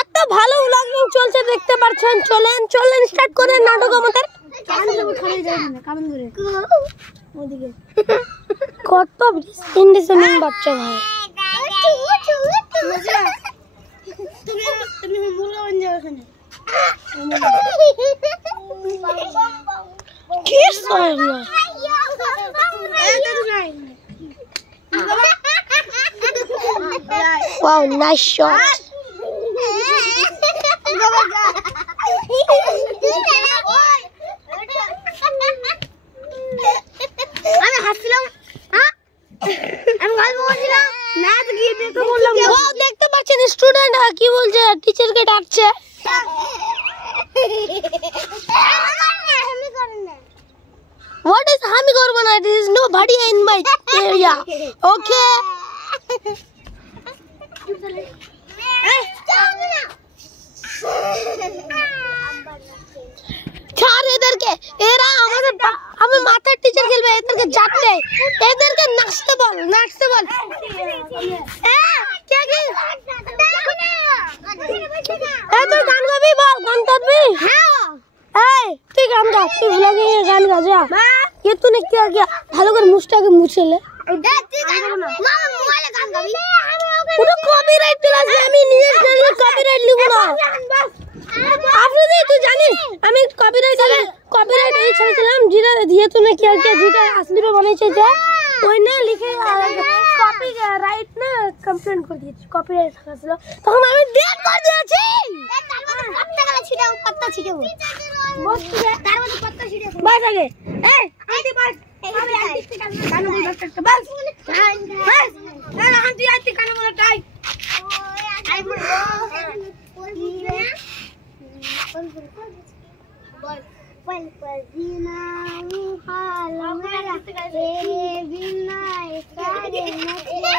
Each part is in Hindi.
এত ভালো ব্লগিং চলছে দেখতে পাচ্ছেন। চলেন চলেন স্টার্ট করেন নাটক আমাদের। কত ইন্ডিসেমিং বাচ্চা ভাই। Wow, nice shot. দেখতে পাচ্ছেন স্টুডেন্ট কি বলছে, টিচারকে ডাকছে। What is hami korbo na? There is nobody in my area. Okay. ছাড় এদেরকে, এরা আমাদের আমার মাথার টিচার খেলবে। এদেরকে যাতে, এদেরকে নাচতে বল, নাচতে বল। তুই গান গাবি? বল, গান গাবি? তুই গান গা, তুই ব্লগে গান গা যা। ये तूने क्या किया? ভালো করে মুছটা আগে মুছে লে। ওটা কপিরাইট চলে, আমি নিজের চ্যানেলে কপিরাইট লিখব না। আপনি তুই জানিস আমি কপিরাইট এই ছেড়েছিলাম যেটা দিয়ে तूने क्या किया যেটা আসলি पे বানাইছে যে ওই না লিখে কপিরাইট না কমপ্লেইন করে দিয়েছি। কপিরাইট থাকছিল তখন আমি ডিলিট করে দিয়েছি। পত্তা ছিটাও বস তার মধ্যে পত্তা ছিটাও বাস আগে। এই আইতে বাস আমি আইতে কানে বল ডাক্তার বাস বাস না আন্টি আইতে কানে বল টাই আই বল पल पल जीना हाल मेरा तेरे बिना सारे नचले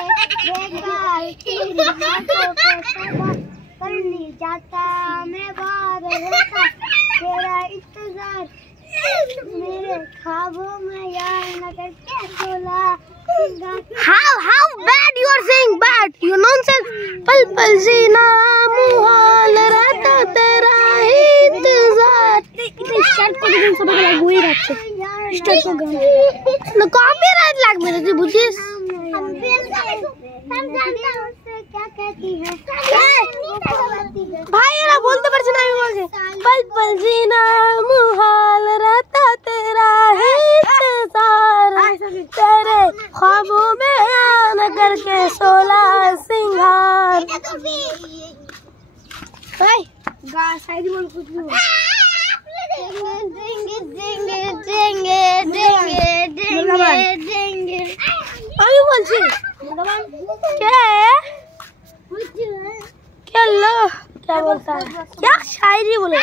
बेकार तेरी बातों को सबर कर नहीं जाता मैं बार होता तेरा इंतजार मेरे ख्वाबों में यार न करके सोला। How bad you are saying bad? You nonsense. पल पल जीना मुहाल रहता तेरा इंतजार। स्टार्ट করে দিন সবাই লাইক হয়ে যাচ্ছে। স্টার্ট কর গান না কপিরাইট লাগবে না তুই বুঝিস। क्या कहती है भाई এরা বলতে পারছে না আমি বলছি पल पल जीना मुहाल रहता तेरा इंतजार तेरे ख्वाबों में आना करके सोला सिंगार। भाई गा शायद बोल कुछ भी আমি বলছি क्या लोग क्या बोलता है क्या शायरी बोले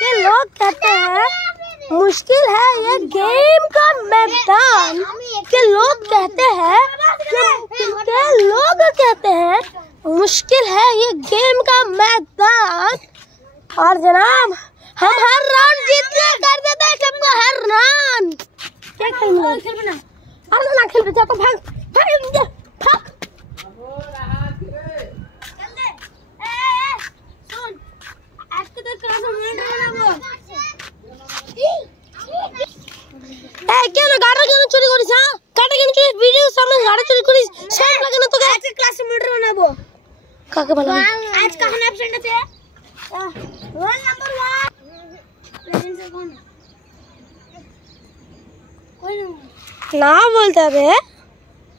के लोग कहते हैं मुश्किल है ये गेम का मैदान। के लोग कहते हैं मुश्किल है ये गेम का मैदान। और जनाब हम हर राउंड जीतने कर देते हैं सबको हर राउंड। क्या खेलना ना ना खेल बचा तो भाग भाग भाग सुन आज तो क्लास में बनाबो ए কেন গাড়ি কেন চুরি করিস? হ্যাঁ গাড়ি কেন চুরি? ভিডিও সামনে গাড়ি চুরি করিস সব লাগে না তোকে। আজকে ক্লাসে মিটার বানাবো। কাকে বানাবো? আজ কখন অ্যাবসেন্ট আছে? रोल नंबर 1 प्रेजेंट से कौन कोई ना बोलते হবে।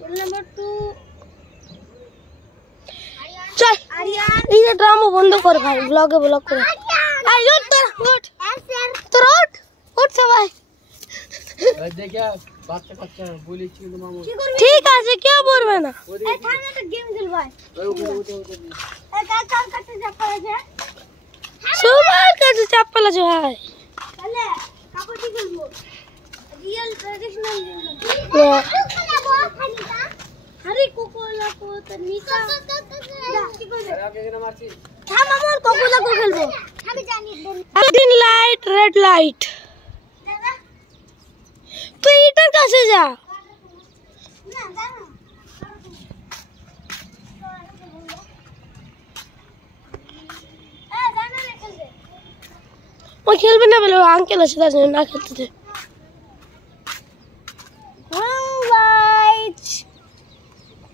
रोल नंबर 2 चल आर्यन ये ड्रामा बंद कर भाई ब्लॉगे ब्लॉग कर। आई उठ तो उठ সবাই देखिए বাচ্চা কাচ্চা বলেছি তো মামু ঠিক আছে কেউ বলবে না। এই থামে তো গেম খেলবাই এই কাল কাছে চাপা আছে সবার কাছে চাপলা আছে ভাই। চলে কাপড় খেলবো রিয়েল ট্রেডিশনাল আরে কোকোলা কো তো নিকা কি করে আগে কেন মারছি থাম আমার কোকোলা কো খেলবো আমি জানি গ্রিন লাইট রেড লাইট তুই এটার কাছে যা ও খেলবে না বলে আঙ্কেল আছে তার জন্য না খেলতে। Green light,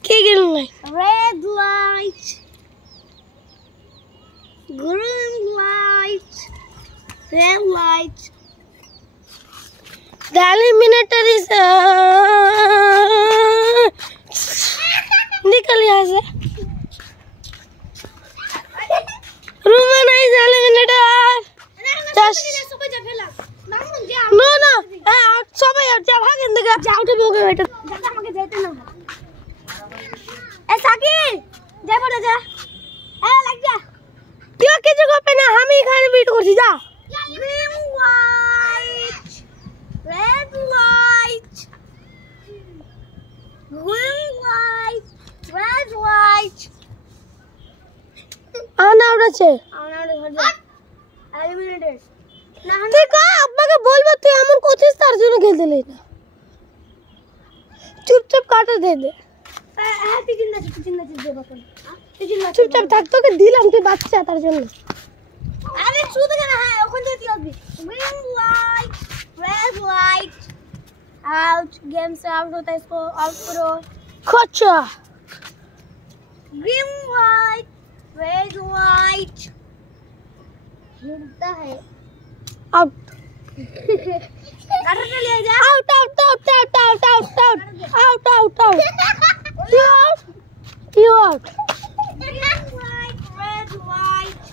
কি গেল নাই red light, green light, red light. The eliminator is निकल यहाँ से। Romana is eliminator. Just no no সবাই যা ভাগেন দেখা যা উঠে বগে এটা আমাকে যেতে না এ সাকিব যা বলে যা এ লাগ যা তুই কিছু করবে না আমি এখানে বিট করছি যা green light, red light, green light, red light. আনা উঠেছে Eliminated. না তুই কো আব্বাকে বলবো তুই এমন করছিস তার জন্য খেলতে নেই না চুপচাপ কাটা দে দে তুই চিন্তা দে বাপন চুপচাপ থাক তোকে দিলাম তুই বাচ্চা তার জন্য আরে শুধু কেন হ্যাঁ ওখান থেকে তুই আসবি green light, red light, out, games out होता है इसको out करो. খচ্চা green light, red light. हिलता है आउट गाटर ले जा out out out out out out out out out you out green light, red light,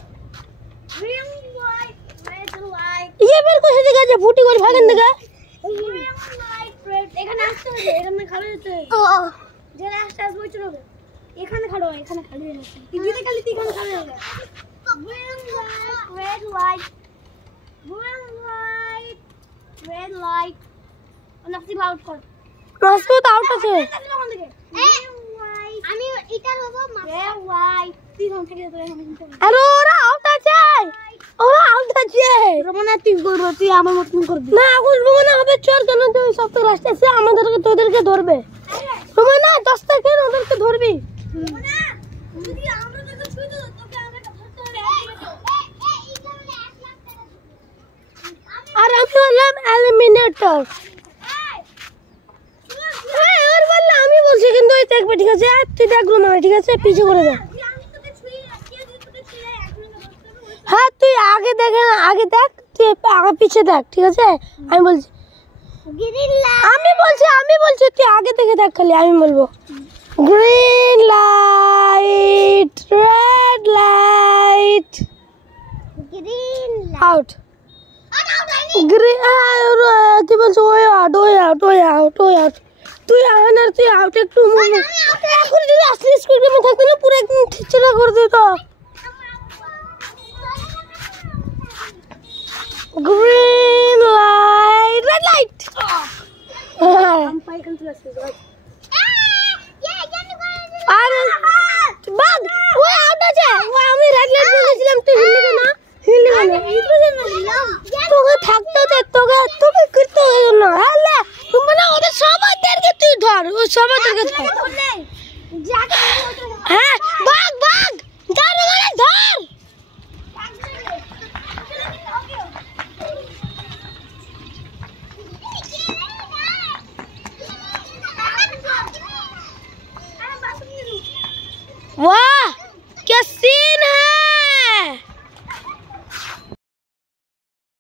green light, red light. ये मेरे को ऐसे जगह फूटी করে ভাগেন দেখা green light, red. এখানে আসতে হবে এখানে খালি যেতে যে রাস্তা আসবে চলবে এখানে খাড়ো এখানে খালি আছে টিভিতে খালি এখানে খালি হবে green light, red light, green light, red light. নাসিব আউট কর রাস্তা তো আউট আছে আমি এটার হবো red light. তুই কোন থেকে তোরা আমি আরে ওরা আউট আছে ওরা আউট আছে রমনা তুই করবি তুই আমার মতন করবি না বলবো না হবে চোর কেন তুই সব তো রাস্তা আছে আমাদেরকে তোদেরকে ধরবে তুমি না 10 টা কেন ওদেরকে ধরবি রমনা যদি আমরা তোকে ছুঁই তো তোকে আমাকে ধরতে হবে আর আমি হলাম এলিমিনেটর और বললা আমি বলছি কিন্তু ওই দেখবে ঠিক আছে তুই দেখলো মানে ঠিক আছে পিছে করে দে হ্যাঁ তুই আগে দেখ না আগে দেখ তুই আগে পিছে দেখ ঠিক আছে আমি বলছি আমি বলছি তুই আগে দেখে দেখ খালি আমি বলবো green light red light green out green কি বলছো ওই আউট তুই আনার তুই আউট একটু এখন যদি আসলে স্কুল গেমে থাকতো না পুরো একদম ঠিকঠাক করে দিত গ্রিন লাইট রেড লাইট আরে বাদ ওই আউট আছে ও আমি রেড লাইট বলেছিলাম তুই হিললি না তোকে থাকতে দে তোকে করতে হবে না হ্যাঁ তুমি না ওদের সবাইদেরকে তুই ধর ও সবাইদেরকে ধর হ্যাঁ ভাগ ধর ওরে ধর वाह क्या सीन